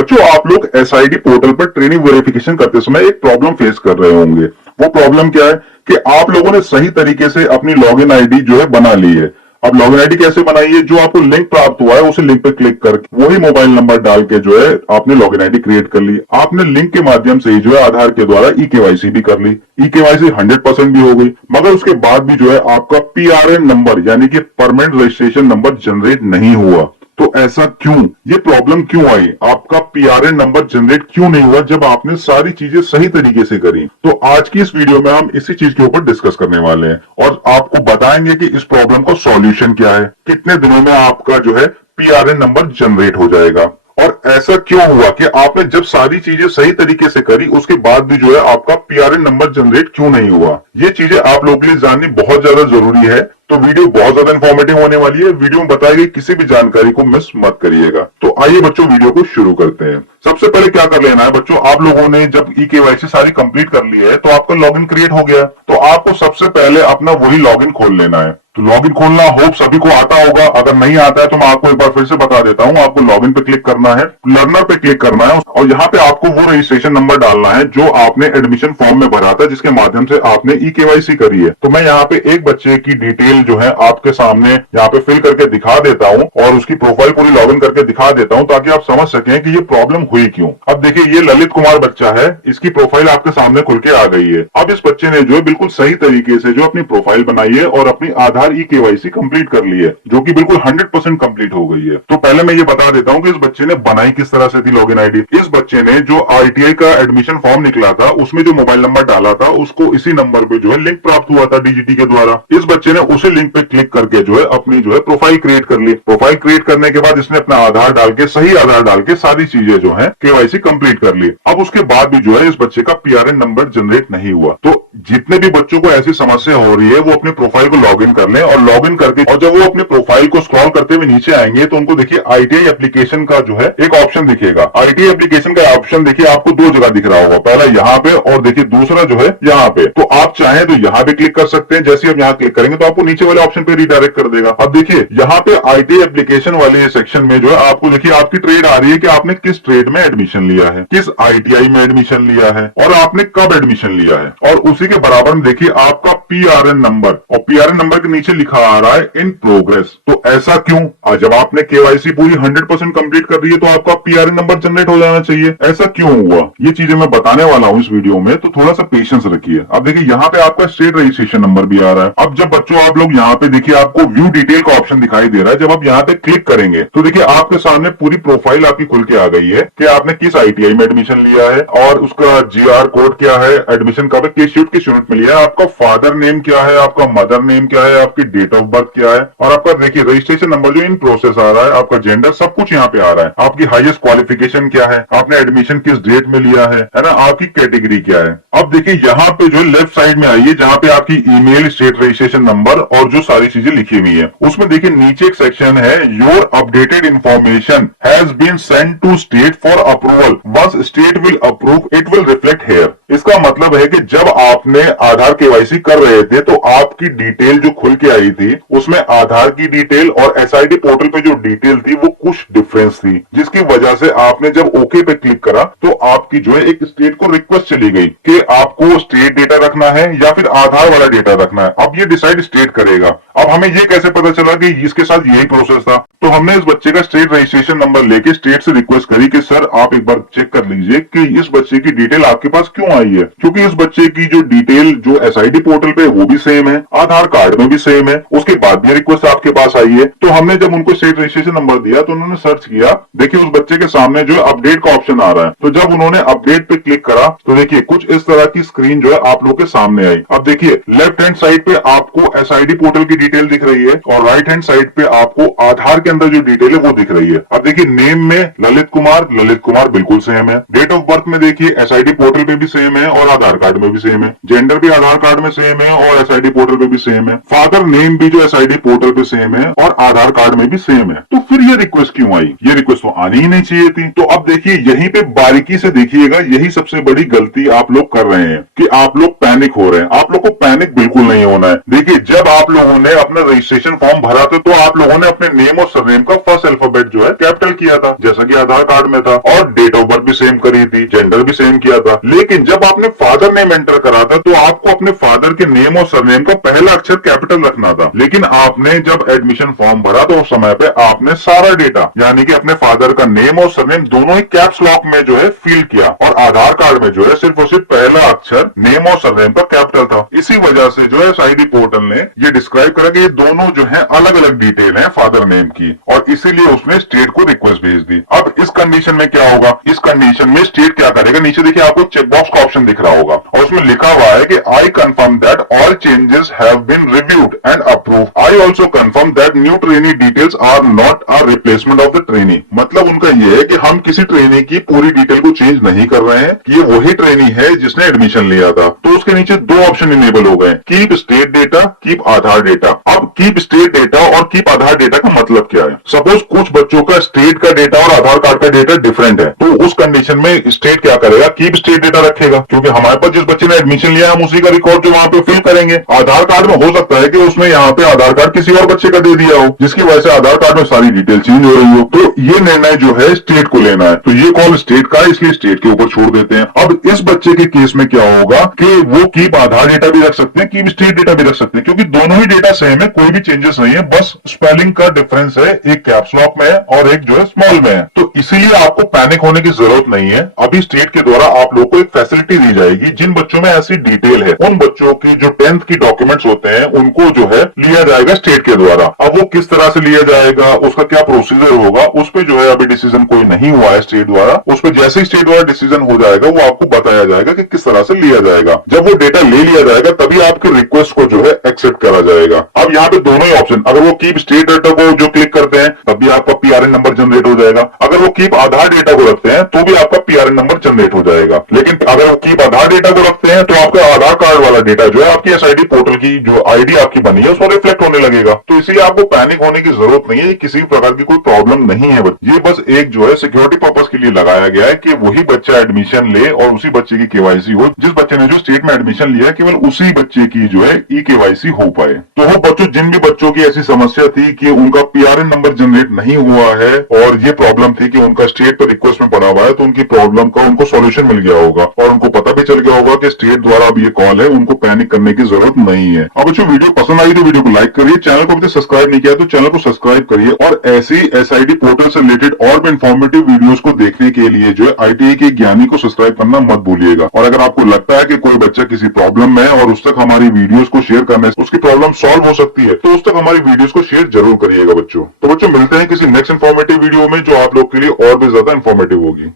बच्चों, आप लोग एसआईडी पोर्टल पर ट्रेनिंग वेरिफिकेशन करते समय एक प्रॉब्लम फेस कर रहे होंगे। वो प्रॉब्लम क्या है कि आप लोगों ने सही तरीके से अपनी लॉगिन आईडी जो है बना ली है। अब लॉगिन आईडी कैसे बनाई है? जो आपको लिंक प्राप्त हुआ है उसी लिंक पे क्लिक करके वही मोबाइल नंबर डाल के जो है आपने लॉगिन आईडी क्रिएट कर ली। आपने लिंक के माध्यम से ही जो है आधार के द्वारा ई-केवाईसी भी कर ली। ई-केवाईसी 100% भी हो गई, मगर उसके बाद भी जो है आपका पीआरएन नंबर यानी कि परमानेंट रजिस्ट्रेशन नंबर जनरेट नहीं हुआ। तो ऐसा क्यों? ये प्रॉब्लम क्यों आई? आपका पीआरएन नंबर जनरेट क्यों नहीं हुआ जब आपने सारी चीजें सही तरीके से करी? तो आज की इस वीडियो में हम इसी चीज के ऊपर डिस्कस करने वाले हैं और आपको बताएंगे कि इस प्रॉब्लम का सॉल्यूशन क्या है, कितने दिनों में आपका जो है पीआरएन नंबर जनरेट हो जाएगा और ऐसा क्यों हुआ कि आपने जब सारी चीजें सही तरीके से करी उसके बाद भी जो है आपका पीआरएन नंबर जनरेट क्यों नहीं हुआ। ये चीजें आप लोगों के लिए जाननी बहुत ज्यादा जरूरी है, तो वीडियो बहुत ज्यादा इंफॉर्मेटिव होने वाली है। वीडियो में बताई गई किसी भी जानकारी को मिस मत करिएगा। तो आइए बच्चों, वीडियो को शुरू करते हैं। सबसे पहले क्या कर लेना है बच्चों, आप लोगों ने जब ई-केवाईसी सारी कंप्लीट कर ली है तो आपका लॉगिन क्रिएट हो गया, तो आपको सबसे पहले अपना वही लॉगिन खोल लेना है। तो लॉगिन खोलना होप सभी को आता होगा, अगर नहीं आता है तो मैं आपको एक बार फिर से बता देता हूं। आपको लॉगिन पे क्लिक करना है, लर्नर पे क्लिक करना है और यहाँ पे आपको वो रजिस्ट्रेशन नंबर डालना है जो आपने एडमिशन फॉर्म में भरा था, जिसके माध्यम से आपने ई-केवाईसी करी है। तो मैं यहाँ पे एक बच्चे की डिटेल जो है आपके सामने यहाँ पे फिल करके दिखा देता हूँ और उसकी प्रोफाइल पूरी लॉगिन करके दिखा देता हूँ ताकि आप समझ सकें कि ये प्रॉब्लम हुई क्यों। अब देखिए, ये ललित कुमार बच्चा है, इसकी प्रोफाइल आपके सामने खुल के आ गई है। अब इस बच्चे ने जो है बिल्कुल सही तरीके से जो अपनी प्रोफाइल बनाई है और अपनी आधार ई-केवाईसी कंप्लीट कर ली है, जो कि बिल्कुल 100% कंप्लीट हो गई है। तो पहले मैं ये बता देता हूँ कि इस बच्चे ने बनाई किस तरह से थी लॉगिन आईडी। इस बच्चे ने जो आईटीआई का एडमिशन फॉर्म निकला था उसमें जो मोबाइल नंबर डाला था उसको इसी नंबर पे जो है लिंक प्राप्त हुआ था डीजीटी के द्वारा। इस बच्चे ने उसी लिंक पे क्लिक करके जो है अपनी जो है प्रोफाइल क्रिएट कर ली। प्रोफाइल क्रिएट करने के बाद इसने अपना आधार डाल के, सही आधार डाल के सारी चीजें जो है केवाईसी कंप्लीट कर ली। अब उसके बाद भी जो है इस बच्चे का पीआरएन नंबर जनरेट नहीं हुआ। तो जितने भी बच्चों को ऐसी समस्या हो रही है वो अपनी प्रोफाइल को लॉगिन कर लें और लॉगिन करके, और जब वो अपनी प्रोफाइल को स्क्रॉल करते हुए नीचे आएंगे तो उनको देखिए आईटीआई एप्लीकेशन का जो है एक ऑप्शन दिखेगा। आईटीआई एप्लीकेशन का ऑप्शन देखिए आपको दो जगह दिख रहा होगा, पहला यहाँ पे और देखिए दूसरा जो है यहाँ पे। तो आप चाहें तो यहाँ पे क्लिक कर सकते हैं। जैसे आप यहाँ क्लिक करेंगे तो आपको नीचे वाले ऑप्शन पे रिडायरेक्ट कर देगा। अब देखिए यहाँ पे आईटीआई एप्लीकेशन वाले सेक्शन में जो है आपको देखिए आपकी ट्रेड आ रही है कि आपने किस ट्रेड में एडमिशन लिया है, किस आईटीआई में एडमिशन लिया है और आपने कब एडमिशन लिया है। और उसी के बराबर में देखिए आपका पीआरएन नंबर, और पीआरएन नंबर के नीचे लिखा आ रहा है इन प्रोग्रेस। तो ऐसा क्यों? जब आपने केवाईसी पूरी 100% कंप्लीट कर रही है तो आपका पीआरएन नंबर जनरेट हो जाना चाहिए। ऐसा क्यों हुआ, ये चीजें मैं बताने वाला हूँ इस वीडियो में, तो थोड़ा सा पेशेंस रखिए। अब देखिए यहाँ पे आपका स्टेट रजिस्ट्रेशन नंबर भी आ रहा है। अब जब बच्चों आप लोग यहाँ पे देखिए आपको व्यू डिटेल का ऑप्शन दिखाई दे रहा है, जब आप यहाँ पे क्लिक करेंगे तो देखिए आपके सामने पूरी प्रोफाइल आपकी खुल के आ गई है कि आपने किस आईटीआई में एडमिशन लिया है और उसका जीआर कोड क्या है, एडमिशन कब है, किस यूनिट में लिया है, आपका फादर नेम क्या है, आपका मदर नेम क्या है, आपकी डेट ऑफ बर्थ क्या है और आपका देखिए रजिस्ट्रेशन नंबर जो इन प्रोसेस आ रहा है, आपका जेंडर, सब कुछ यहाँ पे आ रहा है। आपकी हाईएस्ट क्वालिफिकेशन क्या है, आपने एडमिशन किस डेट में लिया है ना, आपकी कैटेगरी क्या है। अब देखिए यहाँ पे जो लेफ्ट साइड में आइए जहाँ पे आपकी ईमेल, स्टेट रजिस्ट्रेशन नंबर और जो सारी चीजें लिखी हुई है, उसमें देखिए नीचे एक सेक्शन है, your updated information has been send to state for approval, once state will approve it will reflect here. इसका मतलब है कि जब आपने आधार केवाईसी कर रहे थे तो आपकी डिटेल जो खुल के आई थी उसमें आधार की डिटेल और एसआईडी पोर्टल पे जो डिटेल थी वो कुछ डिफरेंस थी, जिसकी वजह से आपने जब ओके पे क्लिक करा तो आपकी जो है एक स्टेट को रिक्वेस्ट चली गई कि आपको स्टेट डेटा रखना है या फिर आधार वाला डेटा रखना है। अब ये डिसाइड स्टेट करेगा। अब हमें ये कैसे पता चला कि इसके साथ यही प्रोसेस था? तो हमने इस बच्चे का स्टेट रजिस्ट्रेशन नंबर लेके स्टेट से रिक्वेस्ट करी कि सर आप एक बार चेक कर लीजिए कि इस बच्चे की डिटेल आपके पास क्यों आई है, क्योंकि इस बच्चे की जो डिटेल जो एसआईडी पोर्टल पे वो भी सेम है, आधार कार्ड में भी सेम है, उसके बाद भी रिक्वेस्ट आपके पास आई है। तो हमने जब उनको स्टेट रजिस्ट्रेशन नंबर दिया तो उन्होंने सर्च किया, देखिए उस बच्चे के सामने जो है अपडेट का ऑप्शन आ रहा है। तो जब उन्होंने अपडेट पे क्लिक करा तो देखिए कुछ इस तरह की स्क्रीन जो है आप लोग के सामने आई। अब देखिए लेफ्ट हैंड साइड पे आपको एसआईडी पोर्टल की डिटेल दिख रही है और राइट हैंड साइड पे आपको आधार के अंदर जो डिटेल है वो दिख रही है। अब देखिए नेम में ललित कुमार बिल्कुल सेम है, डेट ऑफ बर्थ में देखिए एसआईडी पोर्टल पे भी सेम है और आधार कार्ड में भी सेम है, जेंडर भी आधार कार्ड में सेम है और एसआईडी पोर्टल पे भी सेम है, फादर नेम भी जो एसआईडी पोर्टल पे सेम है और आधार कार्ड में भी सेम है, तो फिर ये रिक्वेस्ट क्यों आई? ये रिक्वेस्ट तो आनी ही नहीं चाहिए थी। तो अब देखिए यहीं पे बारीकी से देखिएगा, यही सबसे बड़ी गलती आप लोग कर रहे हैं कि आप लोग पैनिक हो रहे हैं। आप लोग को पैनिक बिल्कुल नहीं होना है। देखिए जब आप लोगों ने अपना रजिस्ट्रेशन फॉर्म भरा था तो आप लोगों ने अपने नेम और सरनेम का फर्स्ट अल्फाबेट जो है कैपिटल किया था, जैसा कि आधार कार्ड में था, और डेट ऑफ बर्थ भी सेम करी थी, जेंडर भी सेम किया था। लेकिन जब आपने फादर नेम एंटर करा था तो आपको अपने फादर के नेम और सरनेम का पहला अक्षर कैपिटल रखना था। लेकिन आपने जब एडमिशन फॉर्म भरा तो उस समय पे आपने सारा डेटा यानी कि अपने फादर का नेम और सरनेम दोनों ही कैप्स लॉक में जो है फिल किया, और आधार कार्ड में जो है सिर्फ और सिर्फ पहला अक्षर नेम और सरनेम का कैपिटल था। इसी वजह से जो है एसआईडी पोर्टल ने ये डिस्क्राइब करा कि ये दोनों जो है अलग अलग डिटेल है फादर नेम की, और इसीलिए उसने स्टेट को रिक्वेस्ट भेज दी। अब इस कंडीशन में क्या होगा? इस कंडीशन में स्टेट क्या करेगा? नीचे देखिए आपको चेकबॉक्स का ऑप्शन दिख रहा होगा और उसमें लिखा हुआ है कि I confirm that all changes have been reviewed and approve. I also confirm that new trainee details are not a replacement of the trainee. मतलब उनका यह है कि हम किसी ट्रेनी की पूरी डिटेल को चेंज नहीं कर रहे हैं, ये वही ट्रेनी है जिसने एडमिशन लिया था। तो उसके नीचे दो ऑप्शन इनेबल हो गए, कीप स्टेट डेटा, कीप आधार डेटा। अब कीप स्टेट डेटा और कीप आधार डेटा का मतलब क्या है? सपोज कुछ बच्चों का स्टेट का डेटा और आधार कार्ड का डेटा डिफरेंट है, तो उस कंडीशन में स्टेट क्या करेगा? कीप स्टेट डेटा रखेगा, क्योंकि हमारे पास जिस बच्चे ने एडमिशन लिया हम उसी का रिकॉर्ड जो वहां पे फिल करेंगे। आधार कार्ड में हो सकता है कि उसने यहाँ पे आधार कार्ड किसी और बच्चे का दे दिया हो, जिसकी वजह से आधार कार्ड में सारी डिटेल चेंज हो रही हो। तो ये निर्णय जो है स्टेट को लेना है, तो ये कॉल स्टेट का है, इसलिए स्टेट के ऊपर छोड़ देते हैं। अब इस बच्चे के केस में क्या होगा कि वो कीप आधार डेटा भी रख सकते हैं, कीप स्टेट डेटा भी रख सकते हैं, क्योंकि दोनों ही डेटा सेम है, कोई भी चेंजेस नहीं है, बस स्पेलिंग का डिफरेंस है, एक कैप्स लॉक में है और एक जो है स्मॉल में है। तो इसीलिए आपको पैनिक होने की जरूरत नहीं है। अभी स्टेट के द्वारा आप लोगों को एक फैसिलिटी दी जाएगी, जिन बच्चों में ऐसी डिटेल है उन बच्चों की जो 10th की डॉक्यूमेंट्स होते हैं उनको जो है लिया जाएगा स्टेट के द्वारा। अब वो किस तरह से लिया जाएगा, उसका क्या प्रोसीजर होगा, उस पर जो है अभी डिसीजन कोई नहीं हुआ है स्टेट द्वारा। उस पर जैसे ही स्टेट द्वारा डिसीजन हो जाएगा वो आपको बताया जाएगा कि किस तरह से लिया जाएगा। जब वो डेटा ले लिया जाएगा तभी आपकी रिक्वेस्ट को जो है एक्सेप्ट करा जाएगा। अब यहाँ पे दोनों ही ऑप्शन, अगर वो कीप स्टेट डेटा को जो क्लिक करते हैं तभी आपका पीआरएन नंबर जनरेट हो जाएगा, अगर वो कीप आधार डेटा को रखते हैं तो भी आपका पीआरएन नंबर जनरेट हो जाएगा। लेकिन अगर वो कीप आधार डेटा को रखते हैं तो आपका आधार कार्ड वाला डेटा जो है आपकी एसआईडी पोर्टल की जो आईडी आपकी बनी है उसमें रिफ्लेक्ट होने लगेगा। तो इसलिए आपको पैनिक होने की जरूरत नहीं है, किसी प्रकार की कोई प्रॉब्लम नहीं है। ये बस एक जो है सिक्योरिटी पर्पस के लिए लगाया गया है कि वही बच्चा एडमिशन ले और उसी बच्चे की केवाईसी हो, जिस बच्चे ने जो स्टेट में एडमिशन लिया केवल उसी बच्चे की जो है ई केवाईसी हो पाए। तो वो बच्चों, जिन भी बच्चों की ऐसी समस्या थी कि उनका पीआरएन नंबर जनरेट नहीं हुआ है और ये प्रॉब्लम थी कि उनका स्टेट पर रिक्वेस्ट में पड़ा हुआ है, तो उनकी प्रॉब्लम का उनको सॉल्यूशन मिल गया होगा और उनको पता भी चल गया होगा कि स्टेट द्वारा अब ये कॉल है, उनको पैनिक करने की जरूरत नहीं है। अब बच्चों वीडियो पसंद आई तो वीडियो को लाइक करिए, चैनल को अभी तक सब्सक्राइब नहीं किया तो चैनल को सब्सक्राइब करिए, और ऐसी एसआईडी पोर्टल से रिलेटेड और भी इन्फॉर्मेटिव वीडियोस को देखने के लिए जो है आईटीआई के ज्ञानी को सब्सक्राइब करना मत भूलिएगा। और अगर आपको लगता है कि कोई बच्चा किसी प्रॉब्लम में है और उस तक हमारी वीडियोस को शेयर करने से उसकी प्रॉब्लम सॉल्व हो सकती है, तो उस तक हमारी वीडियोस को शेयर जरूर करिएगा बच्चों। तो बच्चों मिलते हैं किसी नेक्स्ट इन्फॉर्मेटिव वीडियो में जो आप लोग के लिए और भी ज्यादा इन्फॉर्मेटिव होगी।